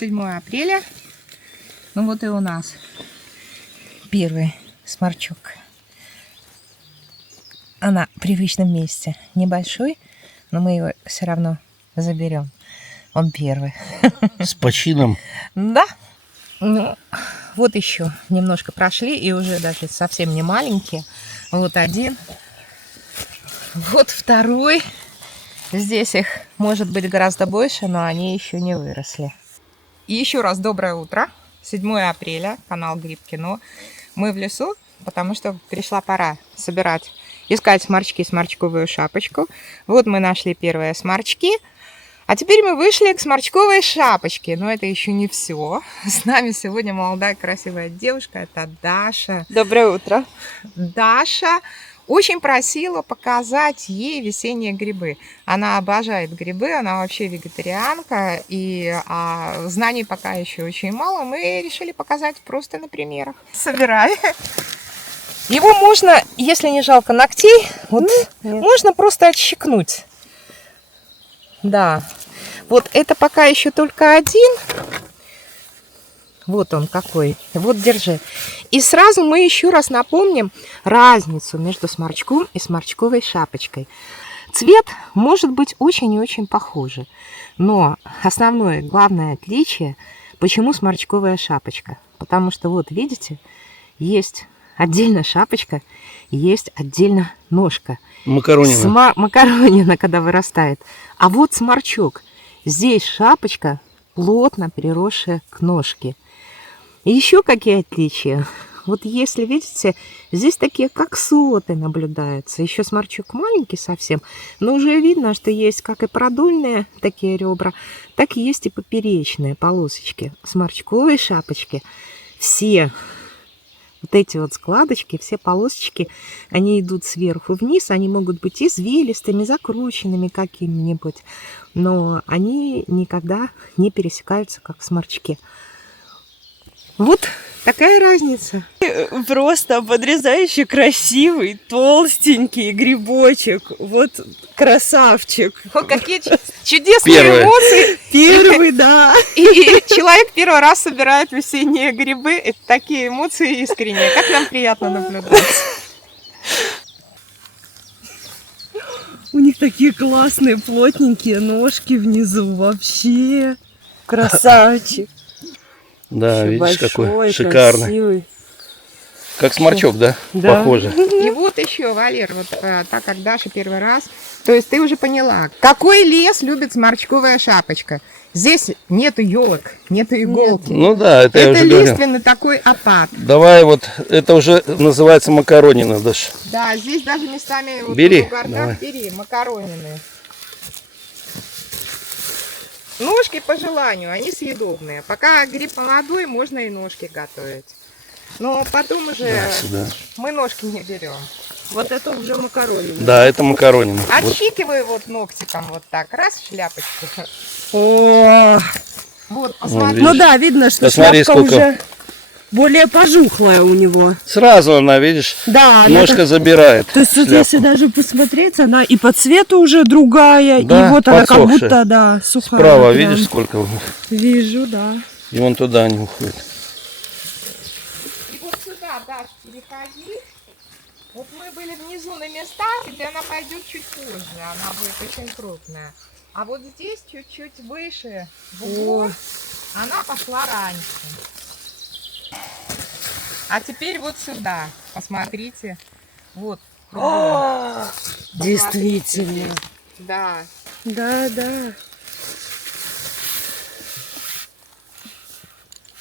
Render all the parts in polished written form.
7 апреля. Ну вот и у нас первый сморчок. Она в привычном месте. Небольшой, но мы его все равно заберем. Он первый. С почином. Да. Ну, вот еще немножко прошли, и уже даже совсем не маленькие. Вот один. Вот второй. Здесь их может быть гораздо больше, но они еще не выросли. И еще раз доброе утро. 7 апреля, канал Гриб Кино. Мы в лесу, потому что пришла пора собирать, искать сморчки, сморчковую шапочку. Вот мы нашли первые сморчки. А теперь мы вышли к сморчковой шапочке. Но это еще не все. С нами сегодня молодая красивая девушка. Это Даша. Доброе утро. Даша очень просила показать ей весенние грибы. Она обожает грибы, она вообще вегетарианка, и знаний пока еще очень мало. Мы решили показать просто на примерах. Собирай. Его можно, если не жалко ногтей, вот можно просто отщекнуть. Да. Вот это пока еще только один. Вот он какой. Вот, держи. И сразу мы еще раз напомним разницу между сморчком и сморчковой шапочкой. Цвет может быть очень и очень похожий. Но основное, главное отличие, почему сморчковая шапочка? Потому что вот, видите, есть отдельно шапочка, есть отдельно ножка. Макаронина. Макаронина, когда вырастает. А вот сморчок. Здесь шапочка плотно приросшая к ножке. И еще какие отличия? Вот если, видите, здесь такие как соты наблюдаются. Еще сморчок маленький совсем, но уже видно, что есть как и продольные такие ребра, так и есть и поперечные полосочки. Сморчковые шапочки, все вот эти вот складочки, все полосочки, они идут сверху вниз, они могут быть извилистыми, закрученными какими-нибудь, но они никогда не пересекаются, как в сморчке. Вот такая разница. Просто подрезающий красивый, толстенький грибочек. Вот красавчик. О, какие чудесные Первый. эмоции. Первый, да. И человек первый раз собирает весенние грибы. Это такие эмоции искренние. Как нам приятно наблюдать. У них такие классные, плотненькие ножки внизу. Вообще красавчик. Да, видишь, Большой, какой шикарный. Красивый. Как сморчок, да? Да. Похоже. И вот еще, Валер, вот так как Даша первый раз, то есть ты уже поняла, какой лес любит сморчковая шапочка. Здесь нету елок, нету иголки. Ну да, это я Это уже говорил. лиственный такой опад. Давай вот, это уже называется макаронина, Даш. Да, здесь даже местами вот Бери, в бугорках давай. бери, макаронины. Ножки по желанию, они съедобные. Пока гриб молодой, можно и ножки готовить. Но потом уже Да, сюда. мы ножки не берем. Вот это уже макаронина. Да, это макаронина. Вот. Отщикиваю вот ногтиком вот так, раз в шляпочку. О, Вот, Вон, посмотри. видишь? ну да, видно, что Посмотри, шляпка сколько. уже более пожухлая у него. Сразу она, видишь, Да, она ножка так- забирает. То есть вот шляпку. если даже посмотреть, она и по цвету уже другая, Да, и вот она как подсохшая. будто, да, сухая. Справа, прям. видишь, сколько? Вижу, да. И вон туда они уходят. И вот сюда, Даш, переходи. Вот мы были внизу на местах, где она пойдет чуть позже, она будет очень крупная. А вот здесь чуть-чуть выше, в углу, она пошла раньше. А теперь вот сюда, посмотрите. Вот, кругом. Действительно. Да. Да, да.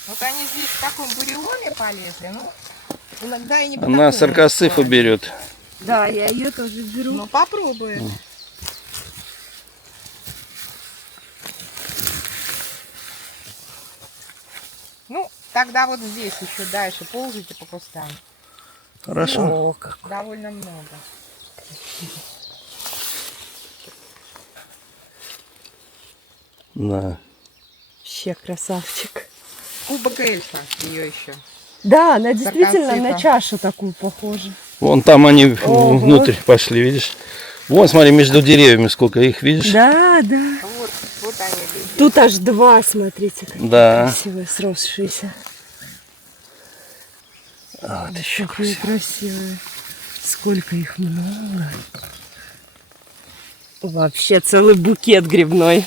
Вот они здесь в таком буреломе полезли, ну, иногда и не по Она такому саркосыфу условию. берет. Да, я ее тоже беру. Ну, попробуем. Ну, тогда вот здесь еще дальше ползайте по кустам. Хорошо. О, как. Довольно много. Да. Вообще красавчик. Кубок эльфа ее еще. Да, она действительно Саркоцифа. на чашу такую похожа. Вон там они Ого. внутрь пошли, видишь? Вон, смотри, между деревьями сколько их, видишь? Да, да. Вот они везде. Тут аж два, смотрите, какие Да. красивые, сросшиеся. Вот еще Какие красиво. красивые. Сколько их много. Вообще целый букет грибной.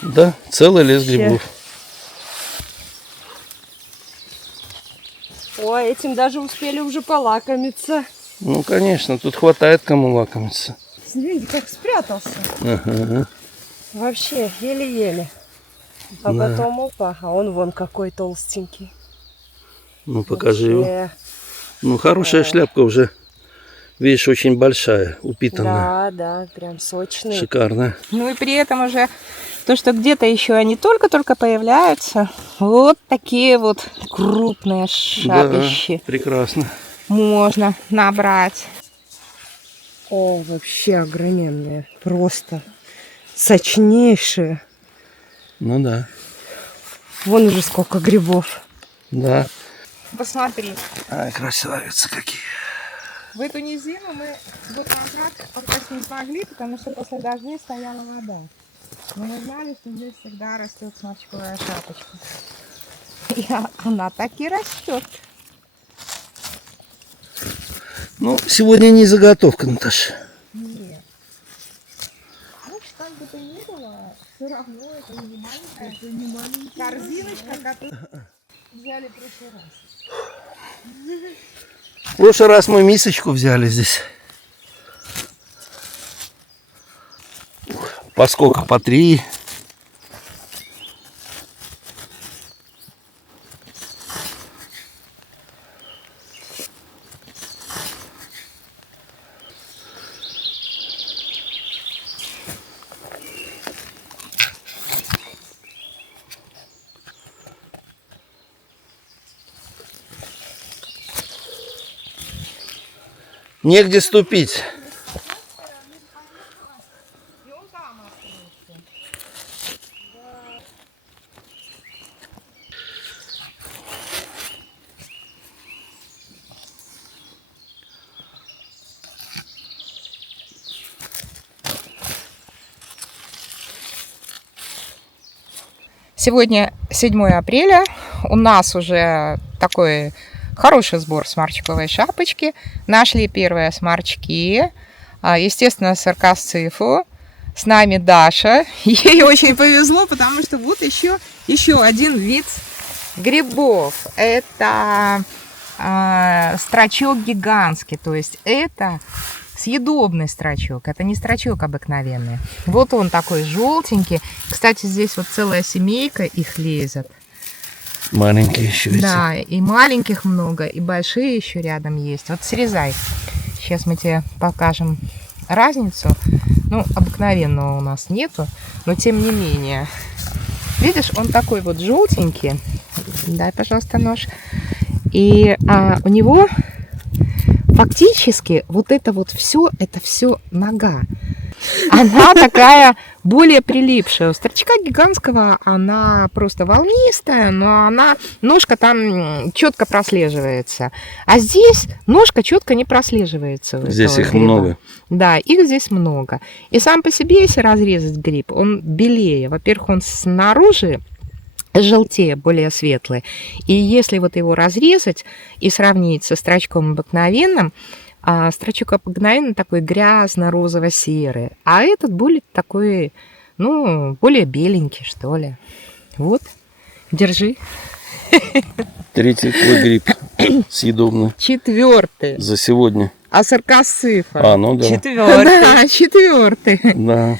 Да, целый лес Вообще. грибов. Ой, этим даже успели уже полакомиться. Ну, конечно, тут хватает кому лакомиться. Смотрите, как спрятался. Ага. Вообще, еле-еле. А Да. потом опа, а он вон какой толстенький. Ну, покажи его. Вообще. Ну, хорошая шляпка уже. Видишь, очень большая, упитанная. Да, да, прям сочный. Шикарная. Ну и при этом уже то, что где-то еще они только-только появляются, вот такие вот крупные шапищи Да, прекрасно. можно набрать. О, вообще огроменные. Просто сочнейшие. Ну да. Вон уже сколько грибов. Да. Посмотри, Ай, красавицы какие. в эту низину мы год назад попасть не смогли, потому что после дождей стояла вода. Но мы знали, что здесь всегда растет сморчковая шапочка. И она так и растет. Ну, сегодня не заготовка, Наташа. Нет. Ну, как бы то ни было, все равно это не маленькая, корзиночка, которую взяли в прошлый раз. В прошлый раз мы мисочку взяли здесь. По сколько? По 3. Негде ступить. Сегодня 7 апреля. У нас уже такой хороший сбор сморчковой шапочки. Нашли первые сморчки. Естественно, саркасцифу. С нами Даша. Ей очень повезло, потому что вот еще один вид грибов. Это строчок гигантский. То есть это съедобный строчок. Это не строчок обыкновенный. Вот он такой желтенький. Кстати, здесь вот целая семейка их лезет. Маленькие еще эти. Да, и маленьких много, и большие еще рядом есть. Вот срезай. Сейчас мы тебе покажем разницу. Ну, обыкновенного у нас нету, но тем не менее. Видишь, он такой вот желтенький. Дай, пожалуйста, нож. И у него фактически вот это все нога. Она такая более прилипшая. У строчка гигантского она просто волнистая, но ножка там четко прослеживается. А здесь ножка четко не прослеживается. Здесь их много. Да, их здесь много. И сам по себе, если разрезать гриб, он белее. Во-первых, он снаружи желтее, более светлый. И если вот его разрезать и сравнить со строчком обыкновенным, строчок обыкновенный такой грязно-розово-серый, а этот более такой, ну, более беленький, что ли. Вот, держи. Третий твой гриб съедобный 4-й. за сегодня. А саркасцифа. Ну да. 4-й. Да, 4-й. Да.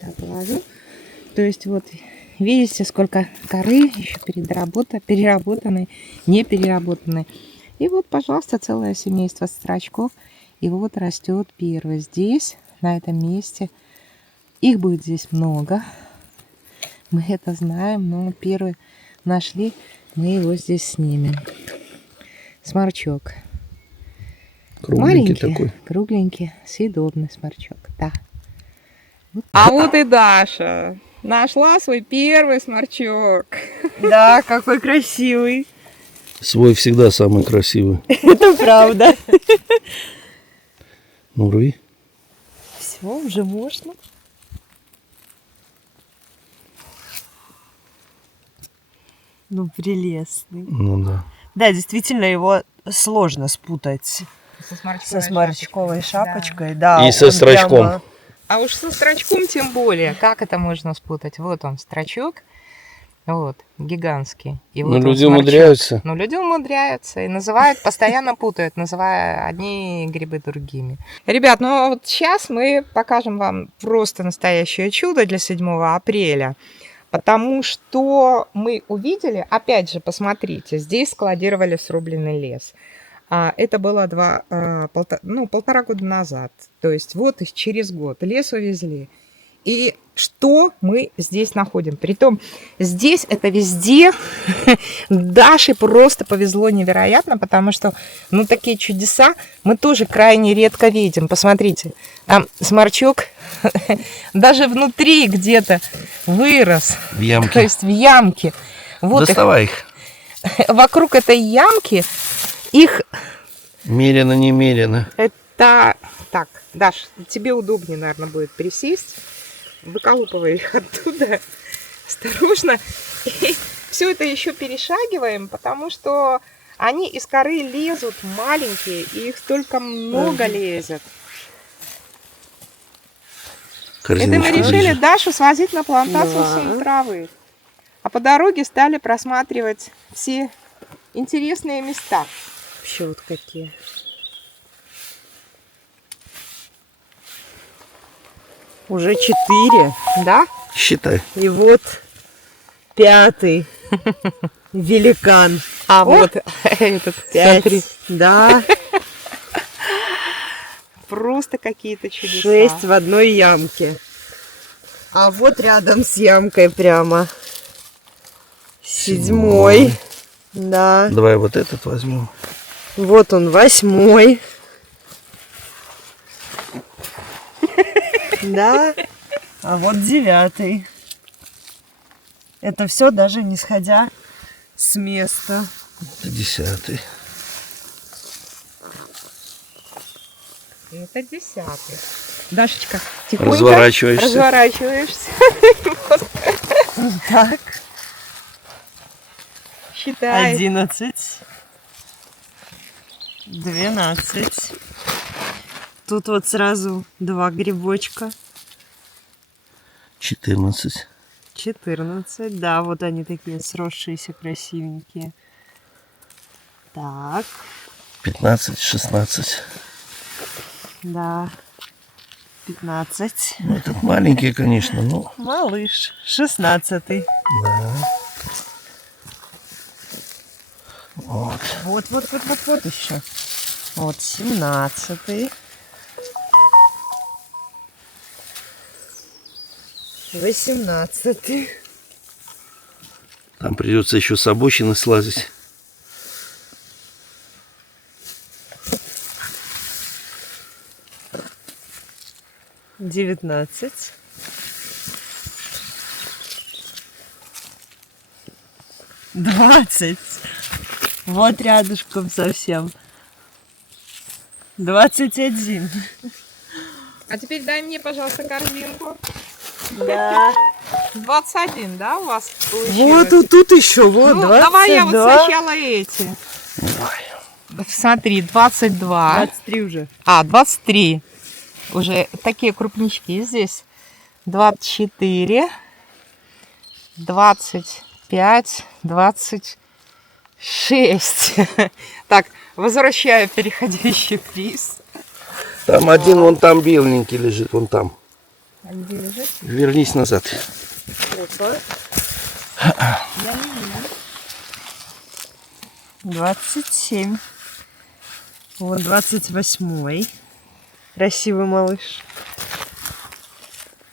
Сюда положу. То есть вот, видите, сколько коры еще переработанной, не переработанной. И вот, пожалуйста, целое семейство строчков. И вот растет первый здесь, на этом месте. Их будет здесь много. Мы это знаем, но первый нашли, мы его здесь снимем. Сморчок. Кругленький Маленький, такой. кругленький, съедобный сморчок, да. А вот и Даша нашла свой первый сморчок. Да, какой красивый. Свой всегда самый красивый. Это правда. Ну, рви. Все, уже можно. Ну, прелестный. Ну да. Да, действительно, его сложно спутать со сморчковой шапочкой. шапочкой. Да, И со он строчком. прямо- А уж со строчком тем более. Как это можно спутать? Вот он, строчок. Вот, гигантский. И Ну, вот он, люди сморчок. умудряются. Ну, люди умудряются и называют, постоянно путают, называя одни грибы другими. Ребят, ну вот сейчас мы покажем вам просто настоящее чудо для 7 апреля. Потому что мы увидели, опять же, посмотрите, здесь складировали срубленный лес. Это было 1,5 года назад. То есть вот через год лес увезли. И что мы здесь находим? Притом здесь это везде Даше просто повезло невероятно, потому что, ну, такие чудеса мы тоже крайне редко видим. Посмотрите, там сморчок даже внутри где-то вырос. В ямке. То есть в ямке. Вот Доставай их. вокруг этой ямки их Мерено-немерено. это... Так, Даш, тебе удобнее, наверное, будет присесть. Выколупывай их оттуда осторожно. И все это еще перешагиваем, потому что они из коры лезут маленькие, и их столько много лезет. Это мы Корзиночку решили держи. Дашу свозить на плантацию Да. сунь травы. А по дороге стали просматривать все интересные места. Вообще вот какие. Уже 4. Да? Считай. И вот 5. Великан. А вот этот, 5. смотри, Да. просто какие-то чудеса. 6 в одной ямке. А вот рядом с ямкой прямо 7. Да. Давай вот этот возьмем. Вот он 8. Да. А вот 9. Это все даже не сходя с места. Это 10. Это 10-й. Дашечка, тихонько Разворачиваешься. разворачиваешься. Так. Считай. 11. 12. Тут вот сразу 2 грибочка. 14. 14. Да, вот они такие сросшиеся, красивенькие. Так. 15, 16. Да. 15. Ну, этот маленький, конечно, но Малыш. 16. вот. Вот еще. Вот 17. 18. Там придется еще с обочины слазить. 19. 20. Вот рядышком совсем. 21. А теперь дай мне, пожалуйста, корзинку. Да. 21, да, у вас получилось? Вот тут еще, вот, Ну, 22. давай я вот сначала эти. Давай. Смотри, 22. 23 уже. 23. Уже такие крупнички здесь. 24. 25. 26. Так, возвращаю переходящий приз. Там один вон там беленький лежит, вон там. А где лежит? Вернись назад. Опа. 27. Вот 28. Красивый малыш.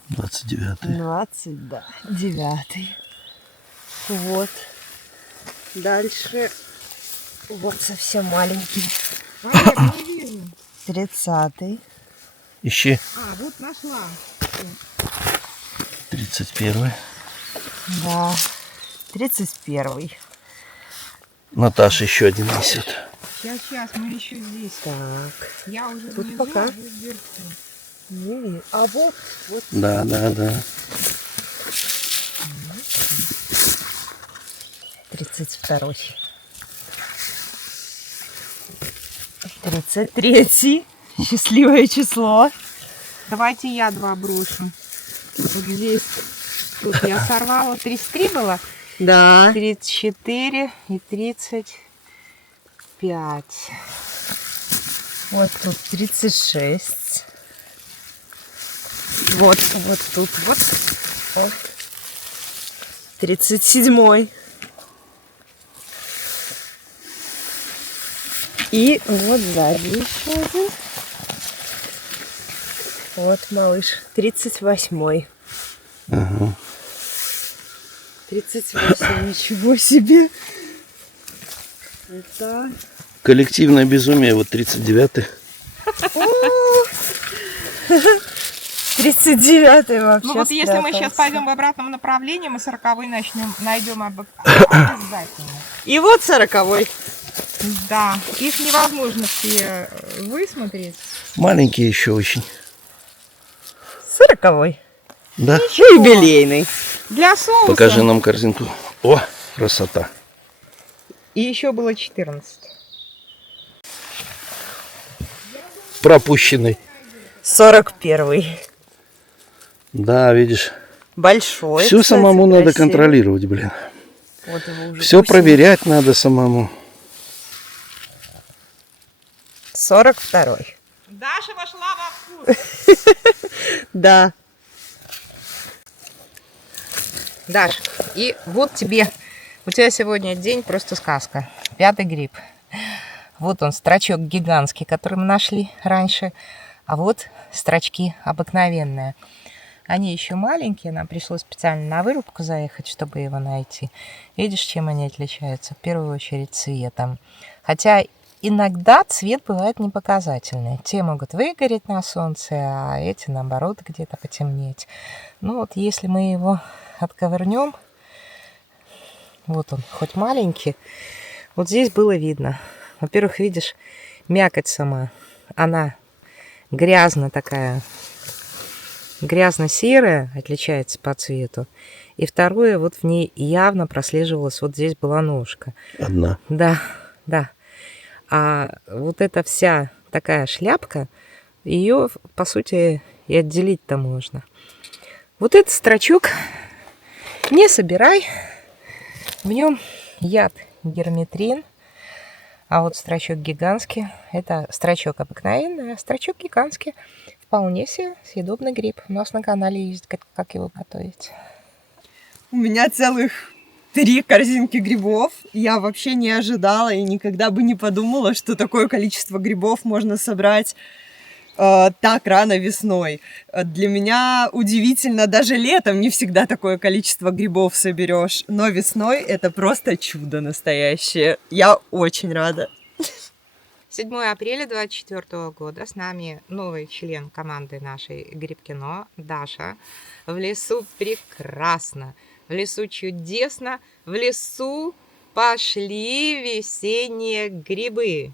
29. 20, да. 9. Вот. Дальше. Вот совсем маленький. А, нет, не вижу. 30. Ищи. А, вот нашла. 31. Да. 31. Наташа еще один несет. Сейчас, мы еще здесь. Так. Я уже Тут внизу, пока. а вы вверху. Не вижу. А вот. Да. 32-й. 33-й. Счастливое число. Давайте я 2 брошу. Вот здесь. Тут я сорвала. 33 было? Да. 34 и 35. Вот тут 36. Вот тут вот. О. 37. И вот сзади еще один. Вот, малыш. 38. Ага. 38. Ничего себе. Это... Коллективное безумие, вот 39-й. 39-й вообще. Ну вот если мы сейчас спрятался. пойдем в обратном направлении, мы 40-й найдем обязательно. И вот 40-й. Да, их невозможно все высмотреть. Маленький еще очень. 40-й. Да? Юбилейный. Для соуса. Покажи нам корзинку. О, красота. И еще было 14. Пропущенный. 41-й. Да, видишь. Большой. Все кстати, самому надо красивый. контролировать, блин. Вот его уже Все 8. проверять надо самому. 42-й. Даша вошла во вкус. Да. Даш, и вот тебе, у тебя сегодня день просто сказка. 5-й гриб. Вот он, строчок гигантский, который мы нашли раньше. А вот строчки обыкновенные. Они еще маленькие, нам пришлось специально на вырубку заехать, чтобы его найти. Видишь, чем они отличаются? В первую очередь цветом. Хотя иногда цвет бывает непоказательный. Те могут выгореть на солнце, а эти, наоборот, где-то потемнеть. Ну вот если мы его отковырнем, вот он, хоть маленький, вот здесь было видно. Во-первых, видишь, мякоть сама, она грязно такая, грязно-серая, отличается по цвету. И второе, вот в ней явно прослеживалась, вот здесь была ножка. Одна. Да, да. А вот эта вся такая шляпка, ее, по сути, и отделить-то можно. Вот этот строчок не собирай. В нем яд герметрин. А вот строчок гигантский, это строчок обыкновенный, а строчок гигантский вполне себе съедобный гриб. У нас на канале есть, как его готовить. У меня целых 3 корзинки грибов. Я вообще не ожидала и никогда бы не подумала, что такое количество грибов можно собрать так рано весной. Для меня удивительно, даже летом не всегда такое количество грибов соберешь, но весной это просто чудо настоящее. Я очень рада. 7 апреля 2024 года с нами новый член команды нашей Грибкино, Даша. В лесу прекрасно, в лесу чудесно, в лесу пошли весенние грибы.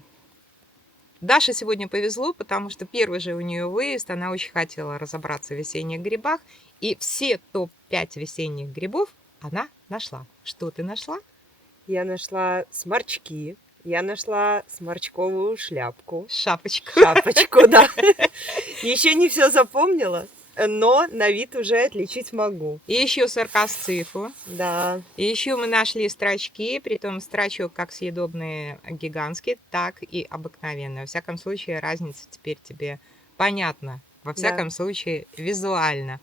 Даше сегодня повезло, потому что первый же у нее выезд, она очень хотела разобраться в весенних грибах, и все топ-5 весенних грибов она нашла. Что ты нашла? Я нашла сморчки, я нашла сморчковую шляпку. Шапочку. Шапочку, да. Еще не все запомнила, но на вид уже отличить могу. И еще саркасцифу. Да. И еще мы нашли строчки, притом строчок как съедобные гигантские, так и обыкновенные. Во всяком случае, разница теперь тебе понятна. Во всяком случае, визуально.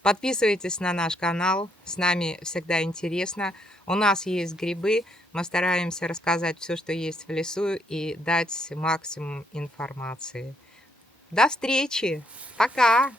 Подписывайтесь на наш канал, с нами всегда интересно. У нас есть грибы, мы стараемся рассказать все, что есть в лесу, и дать максимум информации. До встречи! Пока!